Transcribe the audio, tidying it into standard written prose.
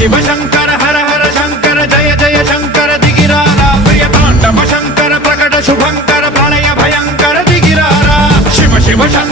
शिव शंकर हर हर शंकर जय जय शंकर दिगिरारा प्रिय तांडव शंकर प्रकट शुभंकर प्रलय भयंकर दिगिरारा शिव शिव शंकर